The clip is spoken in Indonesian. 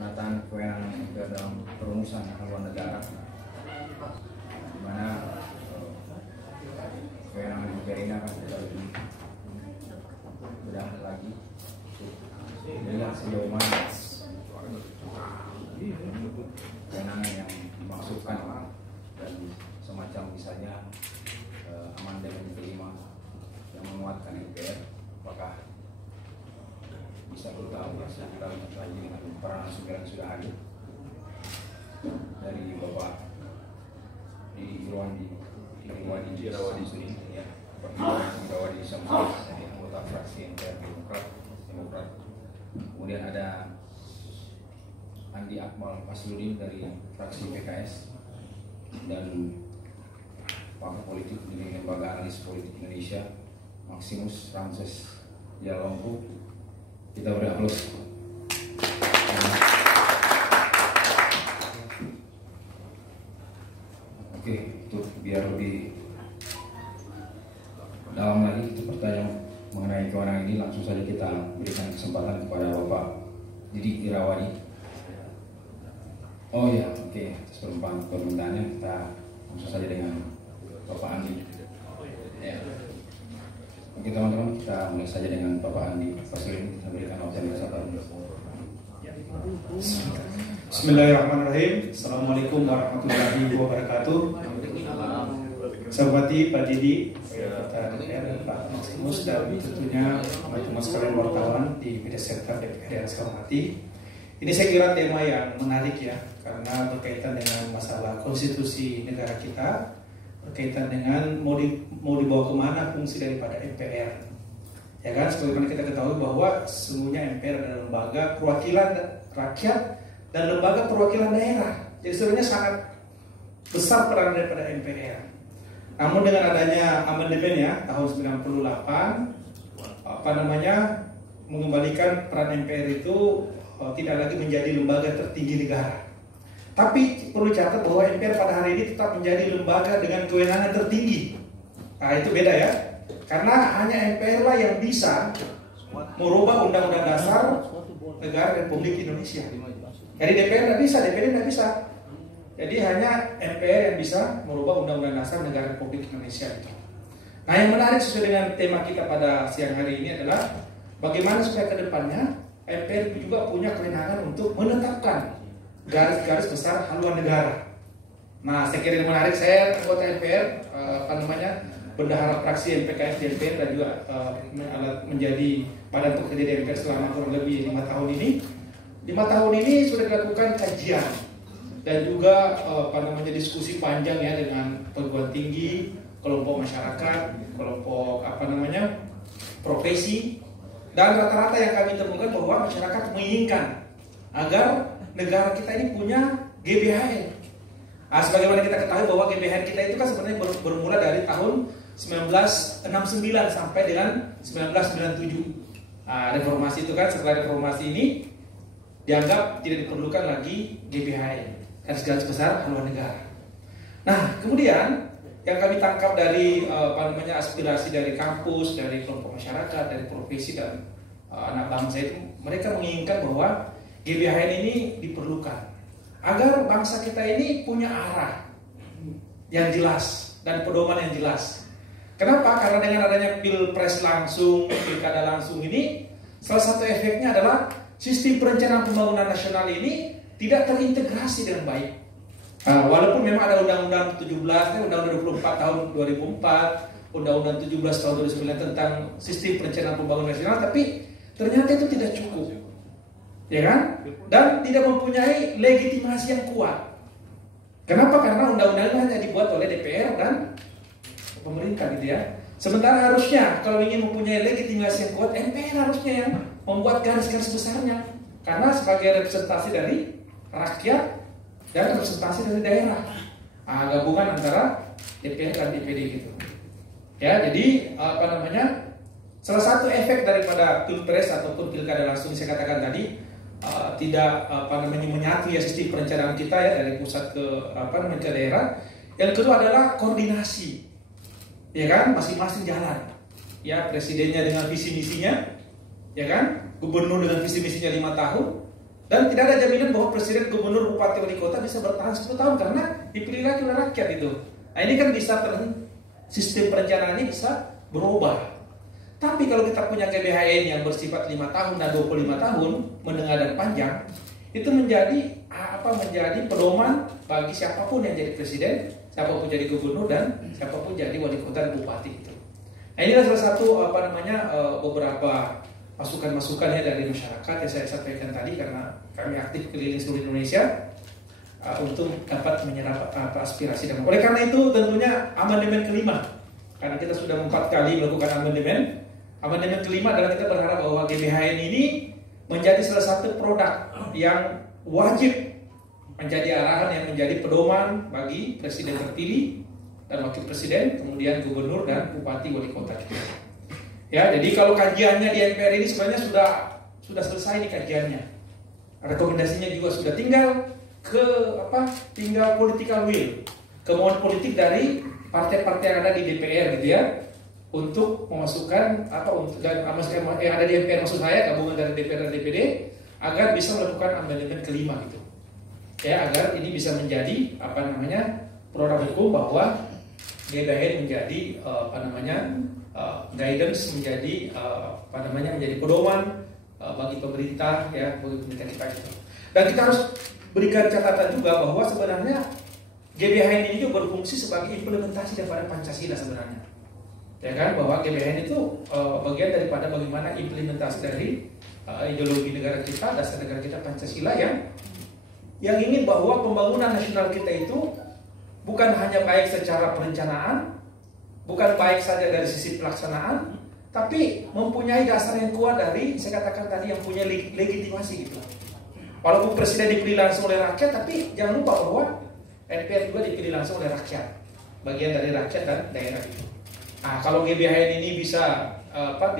penataan kewenangan ke dalam perumusan haluan negara, di mana kewenangan MPR ini akan kita lebih bedah lagi melihat sejauh mana kewenangan yang dimaksudkan dan semacam misalnya amandemen kelima yang menguatkan MPR, apakah bisa kita lagi dengan para narasumber yang sudah hadir dari Bapak Irawadi Suri, ya, Bapak Irawadi Samsul dari anggota fraksi MPR Demokrat. Kemudian ada Andi Akmal Fasludin dari fraksi PKS dan pakar politik di Lembaga Analis Politik Indonesia Maximus Ramses Jalongku. Kita beri aplaus. Oke, untuk biar lebih dalam lagi kita pertanyaan mengenai kewenangan ini, langsung saja kita berikan kesempatan kepada Bapak Didi Irawadi. Oh ya, oke, atas permintaannya kita langsung saja dengan Bapak Andi. Ya. Oke teman-teman, kita mulai saja dengan Bapak Andi Fasludin. Kita berikan waktu yang sabar. Bismillahirrahmanirrahim. Assalamualaikum warahmatullahi wabarakatuh. Sahabat Pak Didi, Pak Maximus, dan tentunya teman-teman sekalian wartawan di media center DPR yang saya hormati. Ini saya kira tema yang menarik ya, karena berkaitan dengan masalah konstitusi negara kita, berkaitan dengan mau dibawa kemana fungsi daripada MPR. Ya kan, sebagaimana kita ketahui bahwa sesungguhnya MPR adalah lembaga perwakilan rakyat dan lembaga perwakilan daerah. Jadi sebenarnya sangat besar peran daripada MPR. Namun dengan adanya amandemen ya tahun 98 mengembalikan peran MPR itu tidak lagi menjadi lembaga tertinggi negara. Tapi perlu dicatat bahwa MPR pada hari ini tetap menjadi lembaga dengan kewenangan tertinggi. Nah itu beda ya, karena hanya MPR lah yang bisa merubah Undang-Undang Dasar Negara Republik Indonesia. Jadi DPR tidak bisa, DPD tidak bisa. Jadi hanya MPR yang bisa merubah Undang-Undang Dasar Negara Republik Indonesia. Nah yang menarik sesuai dengan tema kita pada siang hari ini adalah bagaimana supaya ke depannya MPR juga punya kewenangan untuk menetapkan garis-garis besar haluan negara. Nah, saya kira yang menarik, saya anggota MPR, bendahara fraksi PKS di MPR dan juga menjadi badan pekerja di MPR selama kurang lebih 5 tahun ini. 5 tahun ini sudah dilakukan kajian dan juga diskusi panjang ya dengan perguruan tinggi, kelompok masyarakat, kelompok profesi, dan rata-rata yang kami temukan bahwa masyarakat menginginkan agar negara kita ini punya GBHN. Nah, sebagaimana kita ketahui bahwa GBHN kita itu kan sebenarnya bermula dari tahun 1969 sampai dengan 1997. Nah, reformasi itu kan, setelah reformasi ini dianggap tidak diperlukan lagi GBHN, garis besar haluan negara. Nah, kemudian yang kami tangkap dari aspirasi dari kampus, dari kelompok masyarakat, dari profesi dan anak bangsa itu, mereka menginginkan bahwa GBHN ini diperlukan agar bangsa kita ini punya arah yang jelas dan pedoman yang jelas. Kenapa? Karena dengan adanya pilpres langsung, pilkada langsung ini, salah satu efeknya adalah sistem perencanaan pembangunan nasional ini tidak terintegrasi dengan baik. Walaupun memang ada Undang-Undang 17, Undang-Undang 24 tahun 2004, Undang-Undang 17 tahun 2009 tentang sistem perencanaan pembangunan nasional, tapi ternyata itu tidak cukup. Ya kan? Dan tidak mempunyai legitimasi yang kuat. Kenapa? Karena undang-undang itu hanya dibuat oleh DPR dan pemerintah gitu ya. Sementara harusnya kalau ingin mempunyai legitimasi yang kuat, MPR harusnya yang membuat garis-garis besarnya. Karena sebagai representasi dari rakyat dan representasi dari daerah. Gabungan antara DPR dan DPD gitu. Ya, jadi salah satu efek daripada pilpres ataupun pilkada langsung saya katakan tadi tidak menyatu ya sistem perencanaan kita ya dari pusat ke ke daerah. Yang kedua adalah koordinasi, ya kan, masing-masing jalan. Ya, presidennya dengan visi misinya, ya kan, gubernur dengan visi misinya 5 tahun, Dan tidak ada jaminan bahwa presiden, gubernur, bupati, wali kota bisa bertahan 10 tahun karena dipilih lagi oleh rakyat itu. Nah ini kan bisa sistem perencanaannya bisa berubah. Tapi kalau kita punya GBHN yang bersifat 5 tahun dan 25 tahun, menengah dan panjang, itu menjadi pedoman bagi siapapun yang jadi presiden, siapapun jadi gubernur, dan siapapun jadi wali kota dan bupati itu. Nah inilah salah satu beberapa masukan-masukannya dari masyarakat yang saya sampaikan tadi, karena kami aktif keliling seluruh Indonesia untuk dapat menyerap aspirasi dan oleh karena itu tentunya amandemen kelima, karena kita sudah 4 kali melakukan amandemen kelima adalah kita berharap bahwa GBHN ini menjadi salah satu produk yang wajib menjadi arahan yang menjadi pedoman bagi presiden terpilih dan wakil presiden, kemudian gubernur dan bupati wali kota. Ya, jadi kalau kajiannya di MPR ini sebenarnya sudah selesai nih kajiannya. Rekomendasinya juga sudah tinggal political will, kemauan politik dari partai-partai yang ada di DPR gitu ya, untuk memasukkan yang ada di MPR maksud saya, gabungan dari DPR dan DPD, agar bisa melakukan amandemen kelima gitu. Ya, agar ini bisa menjadi produk hukum bahwa GBHN menjadi guidance, menjadi menjadi pedoman bagi pemerintah ya, bagi pemerintah kita gitu. Dan kita harus berikan catatan juga bahwa sebenarnya GBHN ini juga berfungsi sebagai implementasi daripada Pancasila sebenarnya. Ya kan, bahwa GBHN itu bagian daripada bagaimana implementasi dari ideologi negara kita, dasar negara kita Pancasila yang ingin bahwa pembangunan nasional kita itu bukan hanya baik secara perencanaan, bukan baik saja dari sisi pelaksanaan, tapi mempunyai dasar yang kuat dari, saya katakan tadi, yang punya legitimasi gitu. Walaupun presiden dipilih langsung oleh rakyat, tapi jangan lupa bahwa MPR juga dipilih langsung oleh rakyat, bagian dari rakyat dan daerah itu. Nah, kalau GBHN ini bisa